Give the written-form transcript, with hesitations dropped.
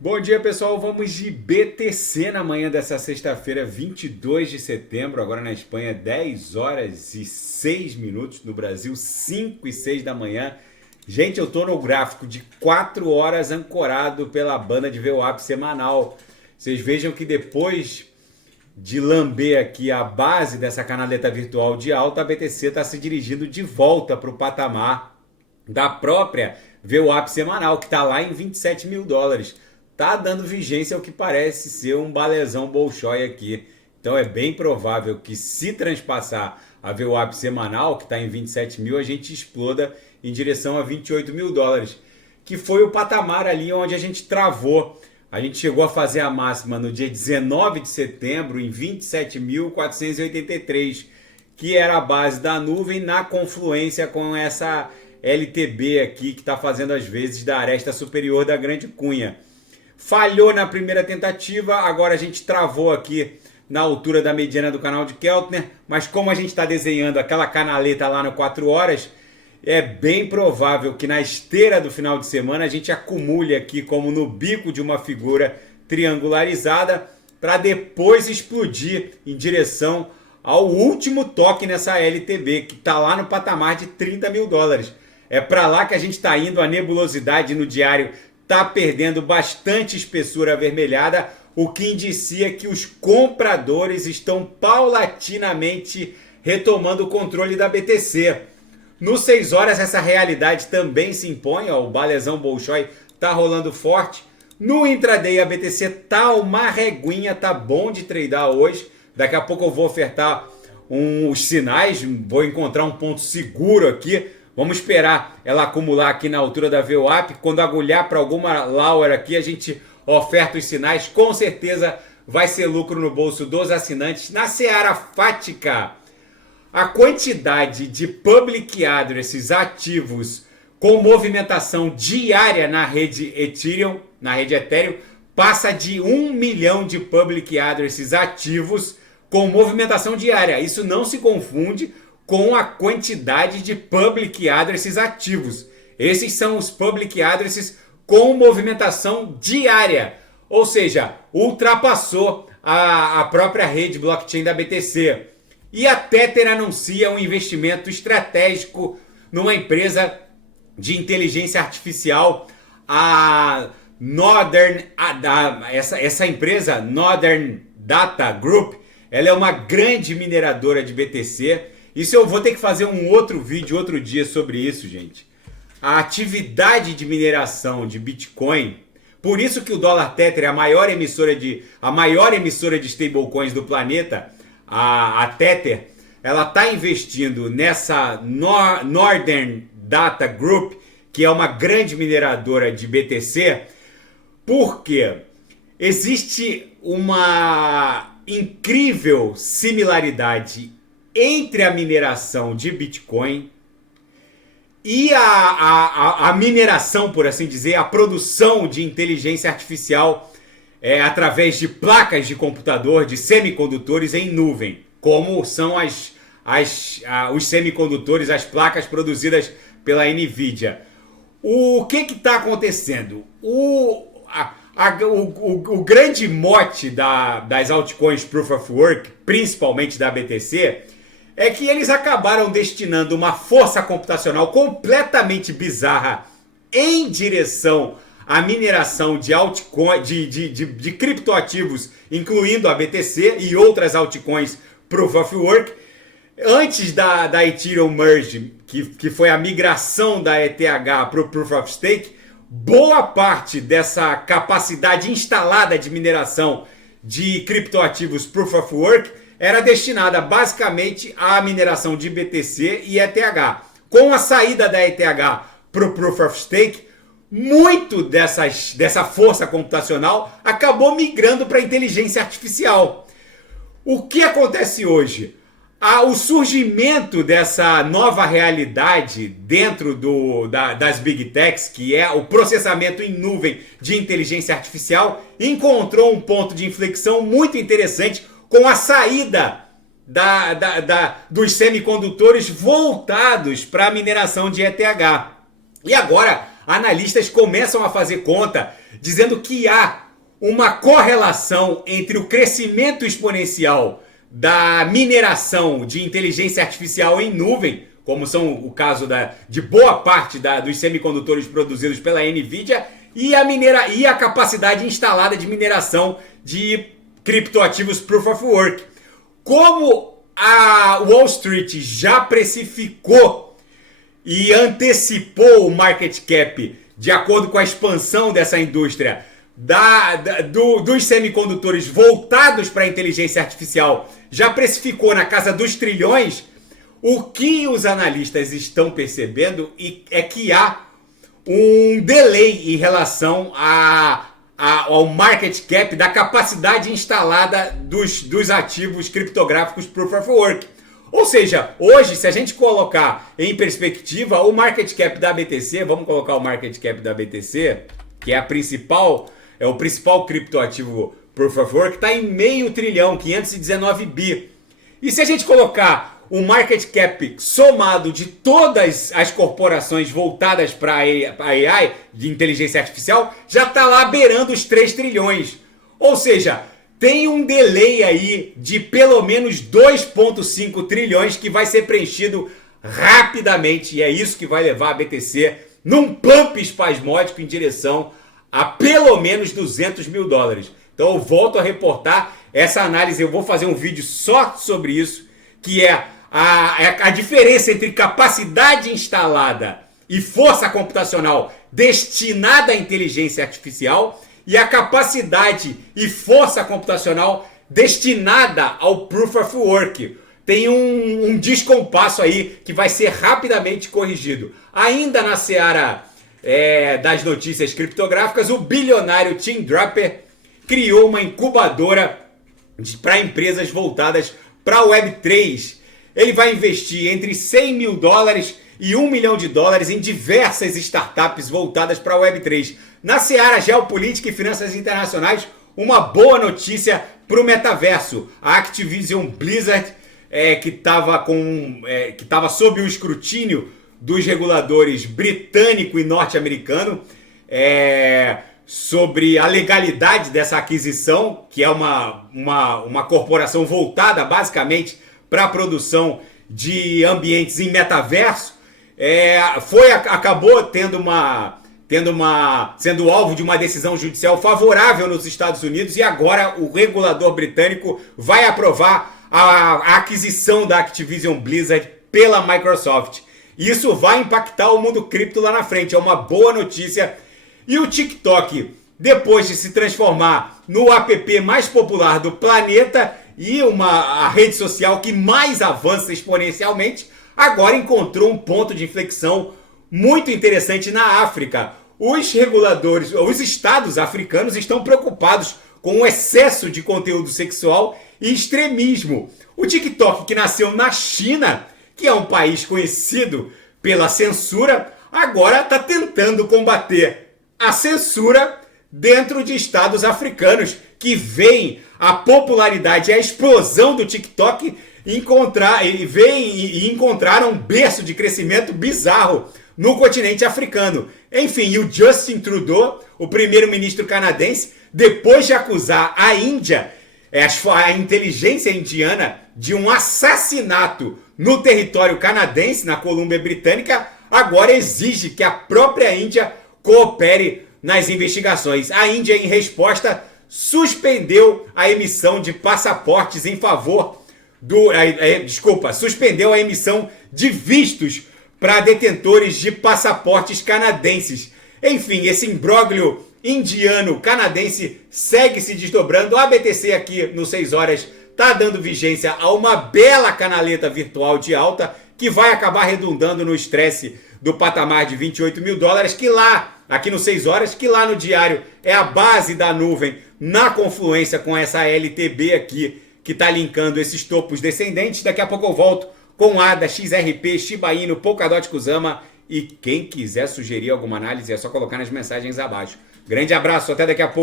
Bom dia, pessoal. Vamos de BTC na manhã dessa sexta-feira, 22 de setembro. Agora na Espanha, 10 horas e 6 minutos. No Brasil, 5 e 6 da manhã. Gente, eu tô no gráfico de 4 horas ancorado pela banda de VWAP semanal. Vocês vejam que depois de lamber aqui a base dessa canaleta virtual de alta, a BTC está se dirigindo de volta para o patamar da própria VWAP semanal, que está lá em 27 mil dólares. Tá dando vigência ao que parece ser um balezão Bolshoi aqui. Então é bem provável que, se transpassar a VWAP semanal, que está em 27 mil, a gente exploda em direção a 28 mil dólares, que foi o patamar ali onde a gente travou. A gente chegou a fazer a máxima no dia 19 de setembro em 27.483, que era a base da nuvem na confluência com essa LTB aqui, que está fazendo as vezes da aresta superior da Grande Cunha. Falhou na primeira tentativa, agora a gente travou aqui na altura da mediana do canal de Keltner, mas como a gente está desenhando aquela canaleta lá no 4 horas, é bem provável que na esteira do final de semana a gente acumule aqui como no bico de uma figura triangularizada para depois explodir em direção ao último toque nessa LTB, que está lá no patamar de 30 mil dólares. É para lá que a gente está indo, a nebulosidade no diário está perdendo bastante espessura avermelhada, o que indicia que os compradores estão paulatinamente retomando o controle da BTC. No 6 horas essa realidade também se impõe, ó, o balezão Bolshoi está rolando forte. No intraday a BTC tá uma reguinha, tá bom de tradear hoje. Daqui a pouco eu vou ofertar os sinais, vou encontrar um ponto seguro aqui. Vamos esperar ela acumular aqui na altura da VWAP. Quando agulhar para alguma lower aqui, a gente oferta os sinais. Com certeza vai ser lucro no bolso dos assinantes. Na seara fática, a quantidade de public addresses ativos com movimentação diária na rede Ethereum, passa de 1 milhão de public addresses ativos com movimentação diária. Isso não se confunde com a quantidade de public addresses ativos. Esses são os public addresses com movimentação diária, ou seja, ultrapassou a própria rede blockchain da BTC. E a Tether anuncia um investimento estratégico numa empresa de inteligência artificial, a Northern, essa empresa, Northern Data Group, ela é uma grande mineradora de BTC. Isso eu vou ter que fazer um outro vídeo outro dia sobre isso, gente. A atividade de mineração de Bitcoin, por isso que o dólar Tether é a maior emissora de stablecoins do planeta, a Tether, ela está investindo nessa Northern Data Group, que é uma grande mineradora de BTC, porque existe uma incrível similaridade entre a mineração de Bitcoin e a mineração, por assim dizer, a produção de inteligência artificial através de placas de computador, de semicondutores em nuvem, como são os semicondutores, as placas produzidas pela NVIDIA. O que está acontecendo? O grande mote das altcoins Proof of Work, principalmente da BTC, é que eles acabaram destinando uma força computacional completamente bizarra em direção à mineração de altcoins, de criptoativos, incluindo a BTC e outras altcoins Proof of Work. Antes da Ethereum Merge, que foi a migração da ETH para o Proof of Stake, boa parte dessa capacidade instalada de mineração de criptoativos Proof of Work era destinada basicamente à mineração de BTC e ETH. Com a saída da ETH para o Proof of Stake, muito dessa força computacional acabou migrando para a inteligência artificial. O que acontece hoje? O surgimento dessa nova realidade dentro das Big Techs, que é o processamento em nuvem de inteligência artificial, encontrou um ponto de inflexão muito interessante com a saída dos semicondutores voltados para a mineração de ETH. E agora analistas começam a fazer conta, dizendo que há uma correlação entre o crescimento exponencial da mineração de inteligência artificial em nuvem, como são o caso de boa parte dos semicondutores produzidos pela NVIDIA, e a capacidade instalada de mineração de criptoativos Proof of Work. Como a Wall Street já precificou e antecipou o market cap de acordo com a expansão dessa indústria dos semicondutores voltados para a inteligência artificial, já precificou na casa dos trilhões, o que os analistas estão percebendo é que há um delay em relação ao market cap da capacidade instalada dos ativos criptográficos Proof of Work. Ou seja, hoje, se a gente colocar em perspectiva o market cap da BTC, vamos colocar o market cap da BTC, que é o principal criptoativo Proof of Work, está em $500 bilhão, 519 bi. E se a gente colocar o market cap somado de todas as corporações voltadas para a AI, de inteligência artificial, já está lá beirando os 3 trilhões. Ou seja, tem um delay aí de pelo menos 2,5 trilhões que vai ser preenchido rapidamente. E é isso que vai levar a BTC num pump espasmódico em direção a pelo menos $200 mil. Então eu volto a reportar essa análise. Eu vou fazer um vídeo só sobre isso, que é a diferença entre capacidade instalada e força computacional destinada à inteligência artificial e a capacidade e força computacional destinada ao Proof of Work. Tem um descompasso aí que vai ser rapidamente corrigido. Ainda na seara das notícias criptográficas, o bilionário Tim Draper criou uma incubadora para empresas voltadas para a Web3. Ele vai investir entre $100 mil e $1 milhão em diversas startups voltadas para a Web3. Na seara geopolítica e finanças internacionais, uma boa notícia para o metaverso. A Activision Blizzard, que estava sob o escrutínio dos reguladores britânico e norte-americano, sobre a legalidade dessa aquisição, que é uma corporação voltada basicamente para a produção de ambientes em metaverso, acabou sendo alvo de uma decisão judicial favorável nos Estados Unidos, e agora o regulador britânico vai aprovar a aquisição da Activision Blizzard pela Microsoft. Isso vai impactar o mundo cripto lá na frente, é uma boa notícia. E o TikTok, depois de se transformar no app mais popular do planeta e a rede social que mais avança exponencialmente, agora encontrou um ponto de inflexão muito interessante na África. Os estados africanos estão preocupados com o excesso de conteúdo sexual e extremismo. O TikTok, que nasceu na China, que é um país conhecido pela censura, agora está tentando combater a censura dentro de estados africanos, que veem a popularidade e a explosão do TikTok e encontraram um berço de crescimento bizarro no continente africano. Enfim, e o Justin Trudeau, o primeiro-ministro canadense, depois de acusar a Índia, a inteligência indiana, de um assassinato no território canadense, na Colômbia Britânica, agora exige que a própria Índia coopere nas investigações. A Índia, em resposta, suspendeu a emissão de passaportes em favor suspendeu a emissão de vistos para detentores de passaportes canadenses. Enfim, esse imbróglio indiano-canadense segue se desdobrando. A BTC aqui no 6 horas está dando vigência a uma bela canaleta virtual de alta, que vai acabar redundando no estresse do patamar de $28 mil, que lá, aqui no 6 horas, que lá no diário é a base da nuvem, na confluência com essa LTB aqui, que está linkando esses topos descendentes. Daqui a pouco eu volto com ADA, XRP, Shiba Inu, Polkadot, Kusama, e quem quiser sugerir alguma análise é só colocar nas mensagens abaixo. Grande abraço, até daqui a pouco.